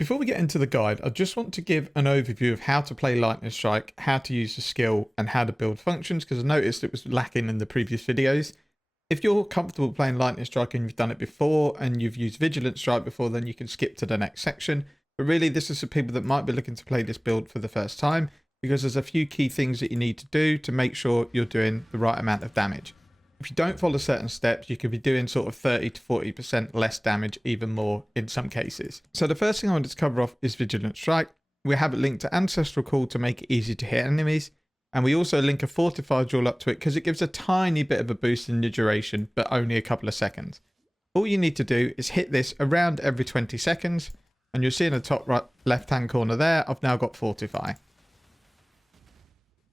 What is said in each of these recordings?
Before we get into the guide, I just want to give an overview of how to play Lightning Strike, how to use the skill, and how to build functions, because I noticed it was lacking in the previous videos. If you're comfortable playing Lightning Strike and you've done it before, and you've used Vigilant Strike before, then you can skip to the next section. But really, this is for people that might be looking to play this build for the first time, because there's a few key things that you need to do to make sure you're doing the right amount of damage. If you don't follow certain steps, you could be doing sort of 30 to 40% less damage, even more in some cases. So the first thing I wanted to cover off is Vigilant Strike. We have it linked to Ancestral Call to make it easy to hit enemies. And we also link a Fortified Duel up to it because it gives a tiny bit of a boost in the duration, but only a couple of seconds. All you need to do is hit this around every 20 seconds. And you'll see in the top right left-hand corner there, I've now got Fortify.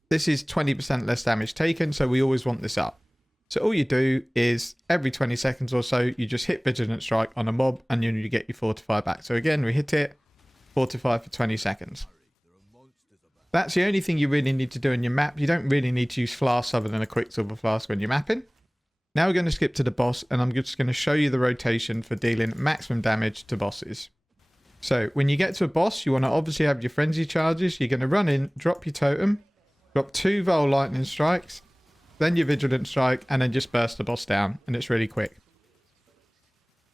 This is 20% less damage taken, so we always want this up. So all you do is every 20 seconds or so, you just hit Vigilant Strike on a mob and you get your Fortify back. So again, we hit it, Fortify for 20 seconds. That's the only thing you really need to do in your map. You don't really need to use flasks other than a Quicksilver flask when you're mapping. Now we're going to skip to the boss, and I'm just going to show you the rotation for dealing maximum damage to bosses. So when you get to a boss, you want to obviously have your frenzy charges. You're going to run in, drop your totem, drop 2 Vaal Lightning Strikes, then your Vigilant Strike, and then just burst the boss down, and it's really quick.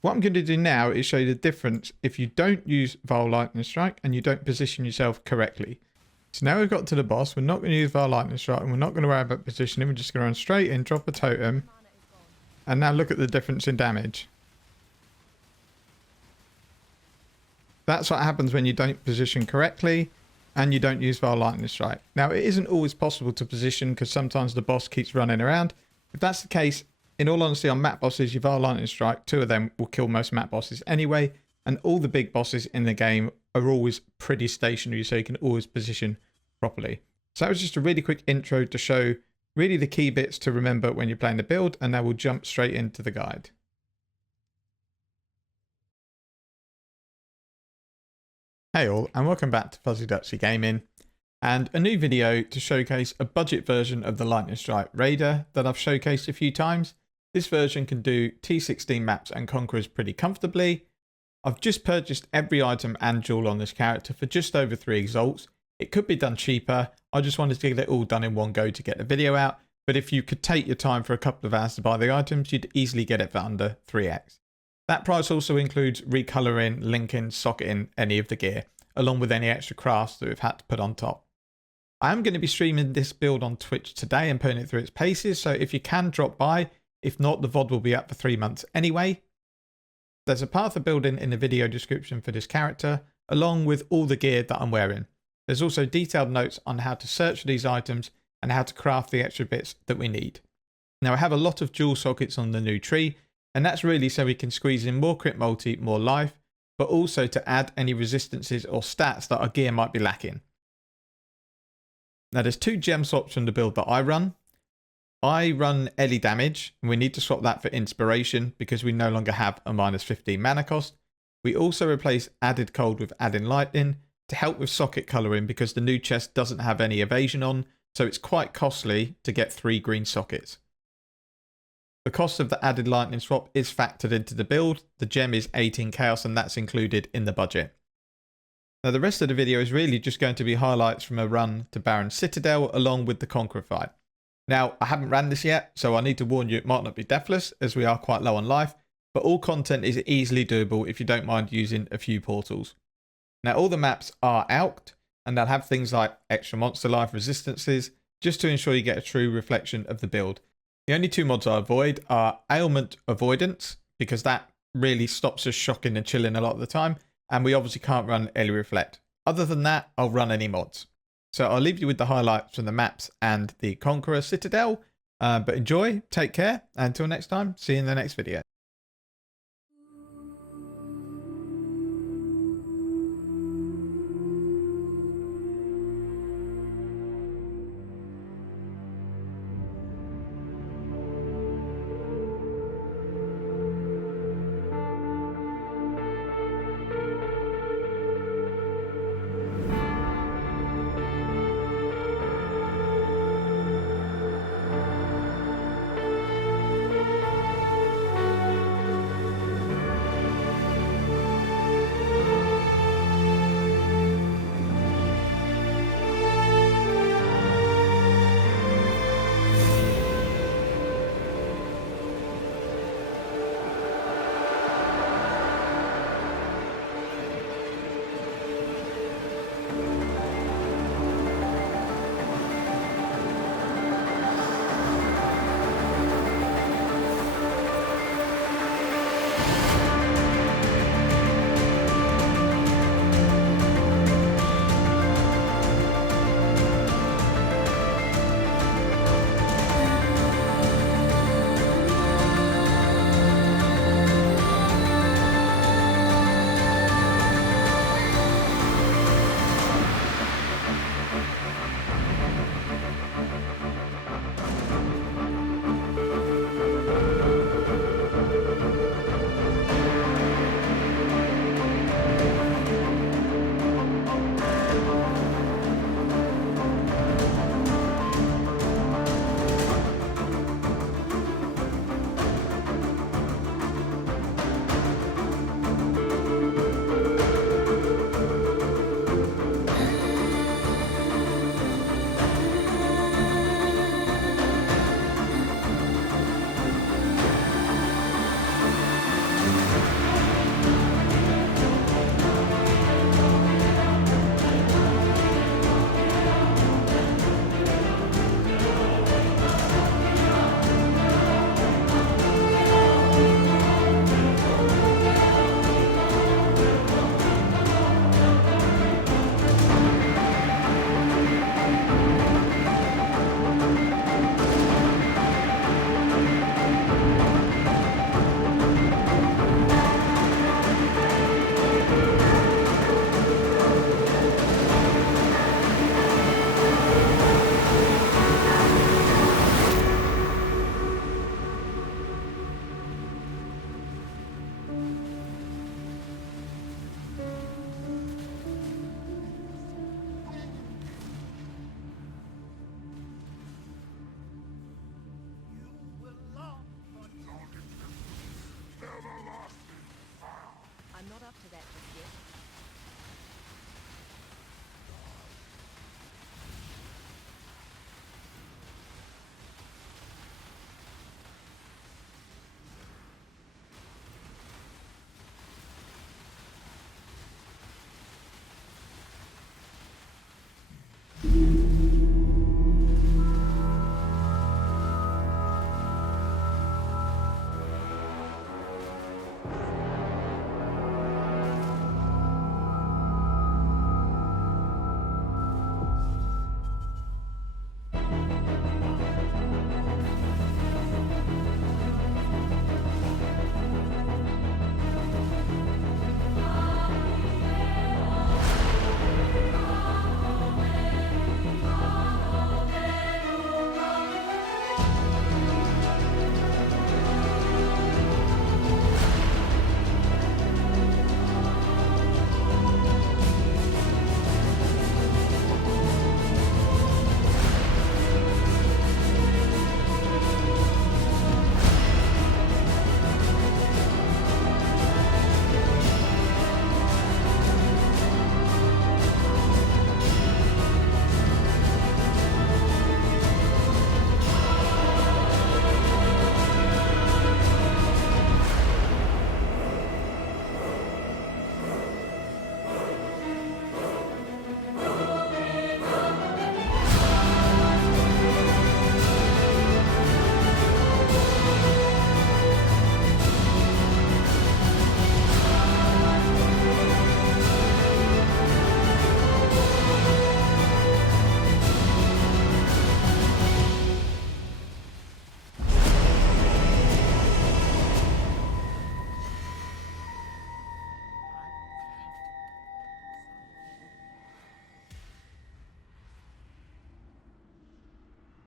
What I'm going to do now is show you the difference if you don't use Vaal Lightning Strike and you don't position yourself correctly. So now we've got to the boss, we're not going to use Vaal Lightning Strike, and we're not going to worry about positioning, we're just going to run straight in, drop a totem, and now look at the difference in damage. That's what happens when you don't position correctly and you don't use Vaal Lightning Strike. Now, it isn't always possible to position because sometimes the boss keeps running around. If that's the case, in all honesty, on map bosses, your Vaal Lightning Strike, 2 of them will kill most map bosses anyway, and all the big bosses in the game are always pretty stationary, so you can always position properly. So that was just a really quick intro to show really the key bits to remember when you're playing the build, and now we'll jump straight into the guide. Hey all, and welcome back to Fuzzy Dutchy Gaming, and a new video to showcase a budget version of the Lightning Strike Raider that I've showcased a few times. This version can do T16 maps and conquerors pretty comfortably. I've just purchased every item and jewel on this character for just over 3 exalts. It could be done cheaper, I just wanted to get it all done in one go to get the video out, but if you could take your time for a couple of hours to buy the items, you'd easily get it for under 3x. That price also includes recoloring, linking, socketing any of the gear, along with any extra crafts that we've had to put on top. I am going to be streaming this build on Twitch today and putting it through its paces, so if you can drop by, if not, the VOD will be up for 3 months anyway. There's a path of building in the video description for this character, along with all the gear that I'm wearing. There's also detailed notes on how to search for these items and how to craft the extra bits that we need. Now I have a lot of jewel sockets on the new tree, and that's really so we can squeeze in more crit multi, more life, but also to add any resistances or stats that our gear might be lacking. Now there's 2 gem swaps from the build that I run. I run Ellie damage, and we need to swap that for inspiration because we no longer have a -15 mana cost. We also replace added cold with added lightning to help with socket colouring because the new chest doesn't have any evasion on, so it's quite costly to get 3 green sockets. The cost of the added lightning swap is factored into the build. The gem is 18 chaos, and that's included in the budget. Now the rest of the video is really just going to be highlights from a run to Baran Citadel along with the Conqueror fight. Now I haven't ran this yet, so I need to warn you it might not be deathless as we are quite low on life, but all content is easily doable if you don't mind using a few portals. Now all the maps are out, and they'll have things like extra monster life resistances just to ensure you get a true reflection of the build. The only 2 mods I avoid are Ailment Avoidance, because that really stops us shocking and chilling a lot of the time, and we obviously can't run Ellie Reflect. Other than that, I'll run any mods. So I'll leave you with the highlights from the maps and the Conqueror Citadel, but enjoy, take care, and until next time, see you in the next video.